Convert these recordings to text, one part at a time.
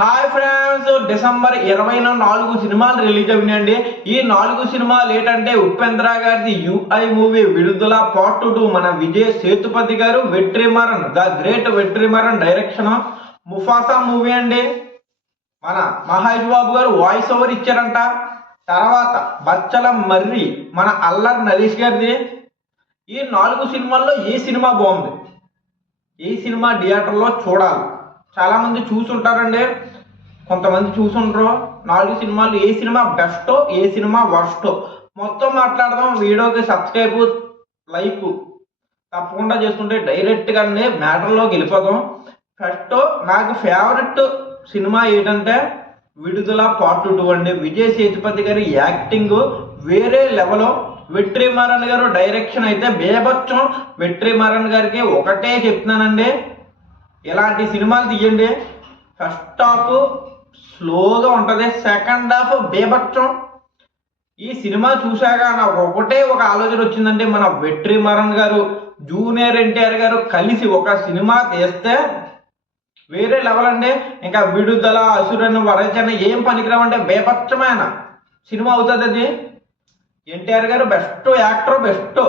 Hi friends, December 20న 4 సినిమాలు release అయినాయండి. ఈ 4 సినిమాలు ఏంటంటే ఉపేంద్ర గారిది యుఐ మూవీ విడుదల పార్ట్ 2, మన విజయ్ సేతుపతి గారు Vetrimaaran the great Vetrimaaran direction Mufasa movie అండి. మన మహేష్ బాబు గారు వాయిస్ ఓవర్ ఇచ్చారంట. తర్వాత బచ్చల మర్రి మన అల్లరి నరేష్ గారిది. ఈ 4 సినిమాల్లో ఏ సినిమా బాగుంది, ఏ సినిమా థియేటర్లో చూడాలి? చాలా మంది చూసుంటారండి, కొంతమంది చూసుంటారు. 4 సినిమాలు ఏ సినిమా బెస్టో, ఏ సినిమా వర్స్టో మొత్తం మాట్లాడదాం. వీడియోకి సబ్స్క్రైబ్, లైక్ తప్పకుండా చేసుకుంటే డైరెక్ట్గానే మ్యాటర్లోకి వెళ్ళిపోదాం. ఫస్ట్ నాకు ఫేవరెట్ సినిమా ఏంటంటే విడుదల పార్ట్ 2 అండి. విజయ్ సేతుపతి గారి యాక్టింగ్ వేరే లెవెల్. వెట్రిమారన్ గారు డైరెక్షన్ అయితే బేబచ్చం. వెట్రిమారన్ గారికి ఒకటే చెప్తున్నానండి, ఇలాంటి సినిమాలు తీయండి. ఫస్ట్ హాఫ్ స్లోగా ఉంటుంది, సెకండ్ హాఫ్ బేబచ్చం. ఈ సినిమా చూశాక నాకు ఒకటే ఒక ఆలోచన వచ్చిందంటే, మన వెట్రిమారన్ గారు జూనియర్ ఎన్టీఆర్ గారు కలిసి ఒక సినిమా తీస్తే వేరే లెవెల్ అండి. ఇంకా విడుదల, అసురన్, వరచన ఏం పనికిరావంటే బేబచ్చమైన సినిమా అవుతుంది అది. ఎన్టీఆర్ గారు best actor, best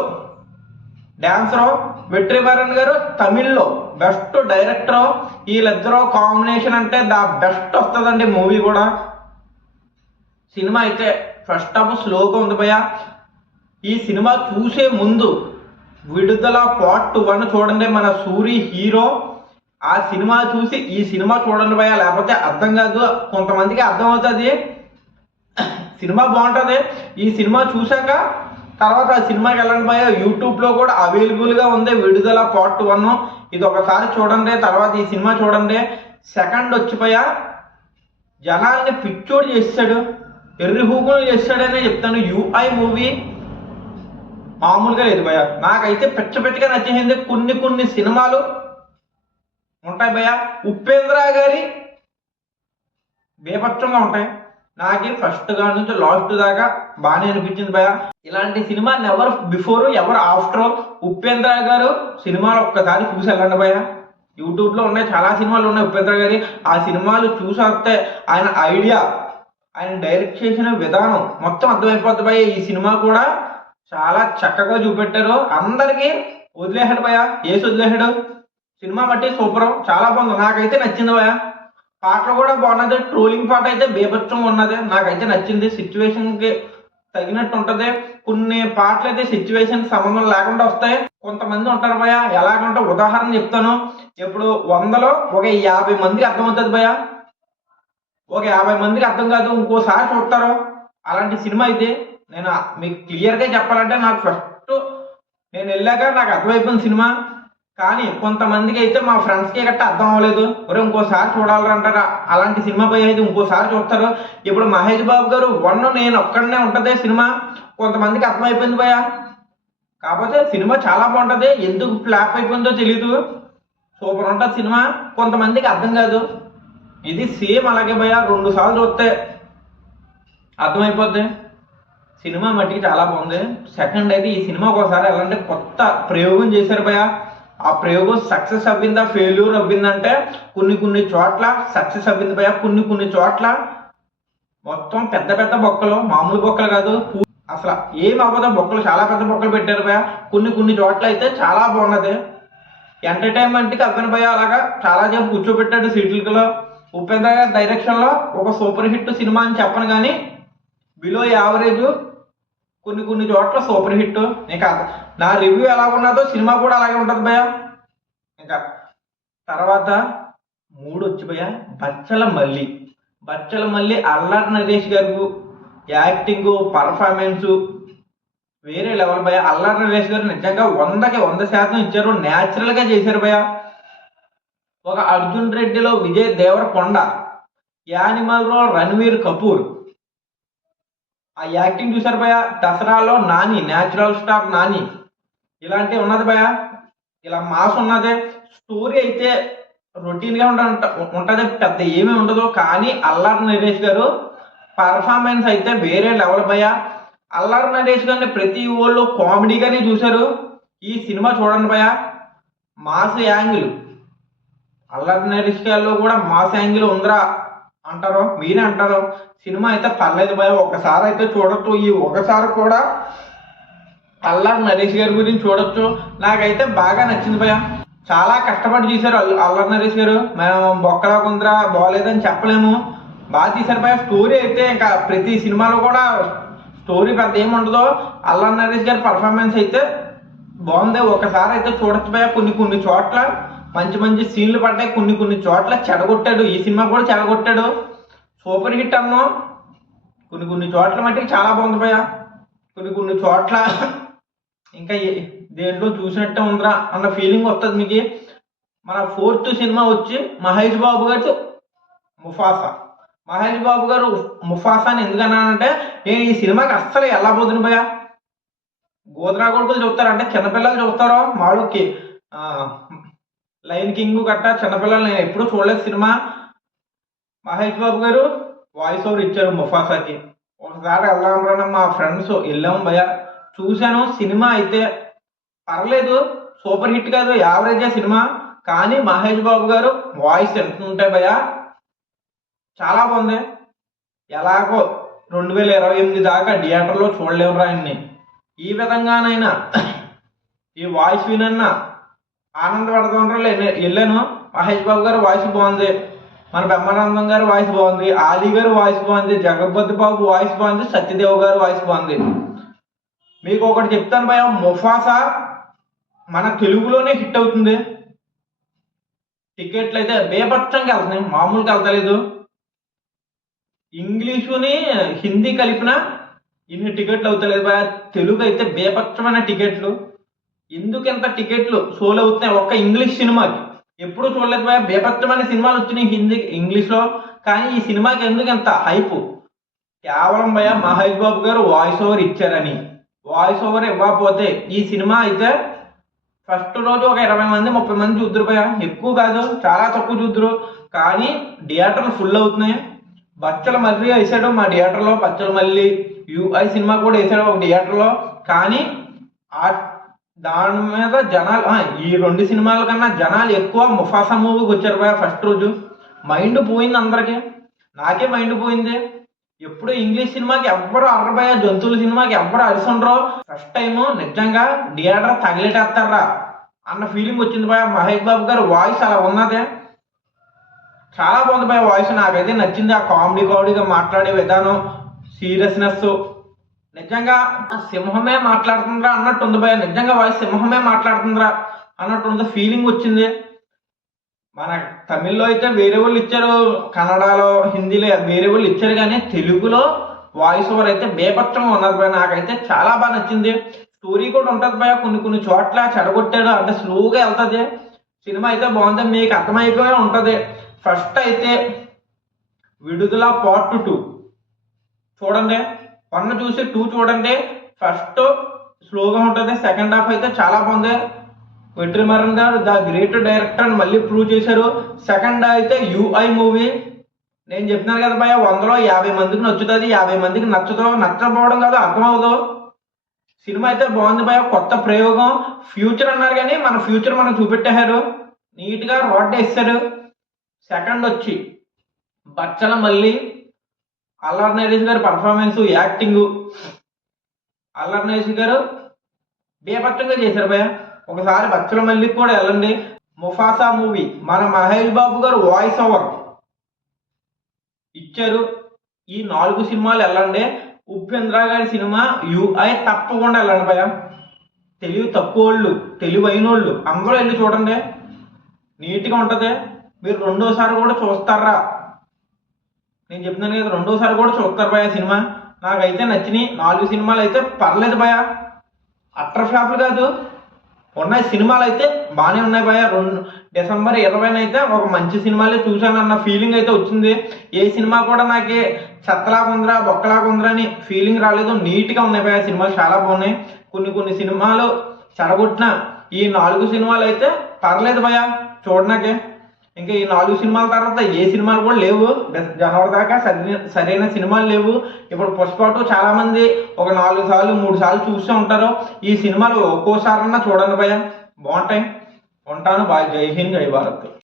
dancer. Vetrimaaran గారు తమిళ్లో బెస్ట్ డైరెక్టర్. వీళ్ళిద్దరూ కాంబినేషన్ అంటే ద బెస్ట్ వస్తుందండి మూవీ కూడా. సినిమా అయితే ఫస్ట్ హాఫ్ స్లోగా ఉంది భయ. ఈ సినిమా చూసే ముందు విడుదల పార్ట్ 1 చూడండి, మన సూరి హీరో. ఆ సినిమా చూసి ఈ సినిమా చూడండి భయ, లేకపోతే అర్థం కాదు. కొంతమందికి అర్థం అవుతుంది, సినిమా బాగుంటుంది. ఈ సినిమా చూశాక తర్వాత ఆ సినిమాకి వెళ్ళండి భయ. యూట్యూబ్లో కూడా అవైలబుల్గా ఉంది విడుదల పార్ట్ 1. ఇది ఒకసారి చూడండి, తర్వాత ఈ సినిమా చూడండి. సెకండ్ వచ్చి భయ, జనాల్ని పిచ్చోడు చేస్తాడు, ఎర్రి హూకులు చేస్తాడనే చెప్తాను. యుఐ మూవీ మామూలుగా లేదు భయ. నాకైతే పిచ్చగా నచ్చేసింది. కొన్ని సినిమాలు ఉంటాయి భయ, ఉపేంద్ర గారి బేపచ్చంగా ఉంటాయి. నాకు ఫస్ట్ గా నుంచి లాస్ట్ దాకా బాగానే అనిపించింది భయ. ఇలాంటి సినిమా ఎవరు బిఫోర్ ఎవరు ఆఫ్టర్. ఉపేంద్ర గారు సినిమాలు ఒక్కసారి చూసి వెళ్ళండి భయ. యూట్యూబ్లో ఉన్నాయి, చాలా సినిమాలు ఉన్నాయి ఉపేంద్ర గారి. ఆ సినిమాలు చూసేస్తే ఆయన ఐడియా, ఆయన డైరెక్ట్ చేసిన విధానం మొత్తం అర్థమైపోద్ది భయ. ఈ సినిమా కూడా చాలా చక్కగా చూపెట్టారు. అందరికీ వదిలేసాడు భయ, వేసి వదిలేసాడు. సినిమా బట్టి సూపర్, చాలా బాగుంది. నాకైతే నచ్చింది భయ. పాటలు కూడా బాగున్నది. ట్రోలింగ్ పాట అయితే బేబచ్చం ఉన్నది, నాకైతే నచ్చింది. సిచ్యువేషన్కి తగినట్టు ఉంటుంది. కొన్ని పాటలు అయితే సిచ్యువేషన్ సంబంధం లేకుండా వస్తాయి. కొంతమంది ఉంటారు భయ, ఎలాగంటే ఉదాహరణ చెప్తాను. ఇప్పుడు 100లో ఒక 50 మందికి అర్థమవుతుంది భయ, ఒక 50 మందికి అర్థం కాదు, ఇంకోసారి చూస్తారు. అలాంటి సినిమా అయితే నేను మీకు క్లియర్గా చెప్పాలంటే, నాకు ఫస్ట్ నేను వెళ్ళాక నాకు అర్థమైపోయింది సినిమా. కానీ కొంతమందికి అయితే మా ఫ్రెండ్స్కి గట్టా అర్థం అవ్వలేదు, ఒరే ఇంకోసారి చూడాలంటారా. అలాంటి సినిమా పోయి అయితే ఇంకోసారి చూస్తారు. ఇప్పుడు మహేష్ బాబు గారు 1 నేను ఒక్కడనే ఉంటుంది సినిమా. కొంతమందికి అర్థమైపోయింది భయ. కాకపోతే సినిమా చాలా బాగుంటుంది. ఎందుకు ఫ్లాప్ అయిపోయిందో తెలీదు, సూపర్ ఉంటుంది సినిమా. కొంతమందికి అర్థం కాదు. ఇది సేమ్ అలాగే భయ, 2 సార్లు చూస్తే అర్థమైపోద్ది. సినిమా మట్టికి చాలా బాగుంది. సెకండ్ అయితే ఈ సినిమా ఒకసారి ఎలాంటి కొత్త ప్రయోగం చేశారు భయ. ఆ ప్రయోగం సక్సెస్ అవ్విందా, ఫెయిల్యూర్ అవ్విందంటే కొన్ని చోట్ల సక్సెస్ అవ్వింది భయ. కొన్ని చోట్ల మొత్తం పెద్ద బొక్కలు, మామూలు బొక్కలు కాదు, అసలు ఏం అవ్వదో బొక్కలు, చాలా పెద్ద బొక్కలు పెట్టారు భయ. కొన్ని చోట్ల అయితే చాలా బాగున్నది. ఎంటర్టైన్మెంట్కి అవ్విన భయ. అలాగా చాలా సేపు కూర్చోబెట్టాడు సీట్లలో. ఉపేంద్ర గారి డైరెక్షన్లో ఒక సూపర్ హిట్ సినిమా అని చెప్పను, కానీ బిలో యావరేజ్ కొన్ని చోట్ల సూపర్ హిట్. ఇంకా నా రివ్యూ ఎలా ఉన్నదో సినిమా కూడా అలాగే ఉంటుంది భయ. ఇంకా తర్వాత 3 వచ్చి భయ, బచ్చల మల్లి అల్లరి నరేష్ గారు యాక్టింగ్, పర్ఫార్మెన్స్ వేరే లెవెల్ భయ. అల్లరి నరేష్ గారు నిజంగా 100కి 100% ఇచ్చారు. న్యాచురల్గా చేశారు భయ. ఒక అర్జున్ రెడ్డిలో విజయ్ దేవరకొండ, యానిమల్లో రణ్వీర్ కపూర్ ఆ యాక్టింగ్ చూసారు భయ. దసరాలో నాని, న్యాచురల్ స్టార్ నాని, ఇలాంటివి ఉన్నది భయ. ఇలా మాస్ ఉన్నది. స్టోరీ అయితే రొటీన్గా ఉంటుంది, పెద్ద ఏమీ ఉండదు. కానీ అల్లరి నరేష్ గారు పర్ఫార్మెన్స్ అయితే వేరే లెవెల్ భయ. అల్లరి నరేష్ గారిని ప్రతి వాళ్ళు కామెడీగానే చూశారు. ఈ సినిమా చూడండి భయ, మాస్ యాంగిల్, అల్లరి నరేష్ గారిలో కూడా మాస్ యాంగిల్ ఉందిరా అంటారు, మీరే అంటారు. సినిమా అయితే పర్లేదు భయ, ఒకసారి అయితే చూడొచ్చు. ఈ ఒకసారి కూడా అల్లరి నరేష్ గారి గురించి చూడొచ్చు. నాకైతే బాగా నచ్చింది భయ. చాలా కష్టపడి తీశారు అల్లరి నరేష్ గారు. మేము బొక్కలా కుందరా బాగోలేదని చెప్పలేము, బాగా తీశారు భయ. స్టోరీ అయితే ఇంకా ప్రతి సినిమాలో కూడా స్టోరీ పెద్ద ఏమి ఉండదు. అల్లరి నరేష్ గారి పర్ఫార్మెన్స్ అయితే బాగుంది. ఒకసారి అయితే చూడొచ్చు భయ. కొన్ని చోట్ల మంచి మంచి సీన్లు పడ్డాయి, కొన్ని చోట్ల చెడగొట్టాడు. ఈ సినిమా కూడా చెడగొట్టాడు. సూపర్ హిట్ అన్నాం. కొన్ని చోట్ల మట్టికి చాలా బాగుంది భయ. కొన్ని చోట్ల ఇంకా దేంట్లో చూసినట్టే ఉందిరా అన్న ఫీలింగ్ వస్తుంది మీకు. మన 4th సినిమా వచ్చి మహేష్ బాబు గారు ముఫాసా. మహేష్ బాబు గారు ముఫాసా అని ఎందుకన్నానంటే, నేను ఈ సినిమాకి అస్సలు వెళ్ళబోతున్నా భయ. గోదరా కొడుకులు చూస్తారు, అంటే చిన్నపిల్లలు చూస్తారో మామూలుకి లైన్ కింగ్ గట్టా చిన్నపిల్లలు నేను ఎప్పుడూ చూడలేదు సినిమా. మహేష్ బాబు గారు వాయిస్ ఓవర్ ఇచ్చారు ముఫాసాకి. ఒకసారి వెళ్దాం మా ఫ్రెండ్స్ వెళ్ళాము భయ. చూశాను, సినిమా అయితే పర్లేదు, సూపర్ హిట్ కాదు, యావరేజ్ సినిమా. కానీ మహేష్ బాబు గారు వాయిస్ ఎంత ఉంటాయి భయ, చాలా బాగుంది. ఎలాగో 2028 దాకా థియేటర్లో చూడలేవురా ఆయన్ని. ఈ విధంగానైనా ఈ వాయిస్ వినన్నా ఆనందపడతాం. వెళ్ళాను. మహేష్ బాబు గారు వాయిస్ బాగుంది, మన బ్రహ్మానందం గారు వాయిస్ బాగుంది, ఆలీ గారు వాయిస్ బాగుంది, జగపతి బాబు వాయిస్ బాగుంది, సత్యదేవ్ గారు వాయిస్ బాగుంది. మీకు ఒకటి చెప్తాను భయ, ముఫాసా మన తెలుగులోనే హిట్ అవుతుంది. టికెట్లు అయితే బేపచ్చంగా వెళ్తున్నాయి, మామూలుగా వెళ్తలేదు. ఇంగ్లీషుని హిందీ కలిపిన ఇన్ని టికెట్లు అవుతలేదు భయ. తెలుగు అయితే బేపచ్చమైన టికెట్లు. ఎందుకు ఎంత టికెట్లు సోల్ అవుతున్నాయి ఒక్క ఇంగ్లీష్ సినిమాకి? ఎప్పుడు చూడలేదు భయ. బేపచ్చమైన సినిమాలు వచ్చినాయి హిందీ ఇంగ్లీష్లో, కానీ ఈ సినిమాకి ఎందుకు ఎంత హైపు? కేవలం భయ మహేష్ బాబు గారు వాయిస్ ఓవర్ ఇచ్చారని. వాయిస్ ఓవర్ ఇవ్వకపోతే ఈ సినిమా అయితే ఫస్ట్ రోజు ఒక 20 మంది 30 మంది చూద్దరు భయ, ఎక్కువ కాదు, చాలా తక్కువ చూద్దరు. కానీ థియేటర్లు ఫుల్ అవుతున్నాయి. బచ్చల మళ్ళీ వేసాడు మా థియేటర్లో, బచ్చల మళ్ళీ యూఐ సినిమా కూడా వేసాడు ఒక థియేటర్లో. కానీ దాని మీద జనాలు ఈ 2 సినిమాల కన్నా జనాలు ఎక్కువ ముఫాసా మూవీకి వచ్చారు భయ. ఫస్ట్ రోజు మైండ్ పోయింది అందరికి, నాకే మైండ్ పోయింది. ఎప్పుడు ఇంగ్లీష్ సినిమాకి ఎవ్వరు అర్ర భయ, జంతువుల సినిమాకి ఎవ్వరు అరిసండ్రో. ఫస్ట్ టైం నిజంగా థియేటర్ తగిలేటేస్తారా అన్న ఫీలింగ్ వచ్చింది భయ. మహేష్ బాబు గారు వాయిస్ అలా ఉన్నదే, చాలా బాగుంది భయ. వాయిస్ నాకైతే నచ్చింది. ఆ కామెడీగా మాట్లాడే విధానం, సీరియస్నెస్, నిజంగా సింహమే మాట్లాడుతుందిరా అన్నట్టు ఉంది భయ. నిజంగా వాయిస్ సింహమే మాట్లాడుతుందిరా అన్నట్టు ఉంది, ఫీలింగ్ వచ్చింది. మన తమిళ్లో అయితే వేరే వాళ్ళు ఇచ్చారు, కన్నడలో హిందీలో వేరే వాళ్ళు ఇచ్చారు, కానీ తెలుగులో వాయిస్ ఓవర్ అయితే బేపచ్చంగా ఉన్నది భయ. నాకైతే చాలా బాగా నచ్చింది. స్టోరీ కూడా ఉంటుంది భయ. కొన్ని చోట్ల చెడగొట్టాడు, అంటే స్లోగా వెళ్తుంది. సినిమా అయితే బాగుంది, మీకు అర్థమైపోయే ఉంటుంది. ఫస్ట్ అయితే విడుదల పార్ట్ 2 చూడండి, 1 చూసి 2 చూడండి. ఫస్ట్ స్లోగా ఉంటుంది, సెకండ్ హాఫ్ అయితే చాలా బాగుంది. వెట్రిమారన్ గారు ద గ్రేట్ డైరెక్టర్ అని మళ్ళీ ప్రూవ్ చేశారు. సెకండ్ అయితే యూఐ మూవీ. నేను చెప్తున్నాను కదా భయ, 100లో 50 మందికి నచ్చుతుంది, 50 మందికి నచ్చకపోవడం కాదు, అర్థమవుదు. సినిమా అయితే బాగుంది భయ. కొత్త ప్రయోగం, ఫ్యూచర్ అన్నారు కానీ మన ఫ్యూచర్ మనకు చూపెట్టారు, నీట్గా రోడ్ వేస్తారు. సెకండ్ వచ్చి బచ్చల మళ్ళీ అల్లరి నరేష్ గారి పర్ఫార్మెన్స్, యాక్టింగ్. అల్లరి నరేష్ గారు బేపచ్చంగా చేశారు భయ. ఒకసారి బచ్చల మళ్ళీ కూడా వెళ్ళండి. ముఫాసా మూవీ మన మహేష్ బాబు గారు వాయిస్ ఓవర్ ఇచ్చారు. ఈ 4 సినిమాలు వెళ్ళండి. ఉపేంద్ర గారి సినిమా యూఐ తప్పకుండా వెళ్ళండి భయ. తెలివి తక్కువ వాళ్ళు, తెలివైన వాళ్ళు అందరూ వెళ్ళి చూడండి, నీట్గా ఉంటుంది. మీరు రెండోసారి కూడా చూస్తారా? నేను చెప్తున్నాను కదా, రెండోసారి కూడా చూస్తారు భయ సినిమా. నాకైతే నచ్చినాయి 4 సినిమాలు అయితే పర్లేదు భయ, అట్టర్ ఫ్లాప్లు కాదు. ఉన్నాయి సినిమాలు అయితే బాగానే ఉన్నాయి భయ. డిసెంబర్ 20 అయితే ఒక మంచి సినిమాలే చూశానన్న ఫీలింగ్ అయితే వచ్చింది. ఏ సినిమా కూడా నాకు చెత్తలాగా ఉందిరా, బొక్కలాగా ఉందిరా అని ఫీలింగ్ రాలేదు. నీట్గా ఉన్నాయి భయ సినిమాలు, చాలా బాగున్నాయి. కొన్ని సినిమాలు చెడగొట్టిన ఈ 4 సినిమాలు అయితే పర్లేదు భయ చూడనాకే. ఇంకా ఈ 4 సినిమాల తర్వాత ఏ సినిమాలు కూడా లేవు, జనవరి దాకా సరైన సినిమాలు లేవు. ఇప్పుడు పుష్ప 2 చాలా మంది ఒక 4 సార్లు 3 సార్లు చూస్తూ ఉంటారు. ఈ సినిమాలు ఒక్కోసారన్నా చూడండి భయ, బాగుంటాయి. ఉంటాను బాయ్. జై హింద్, జై భారత్.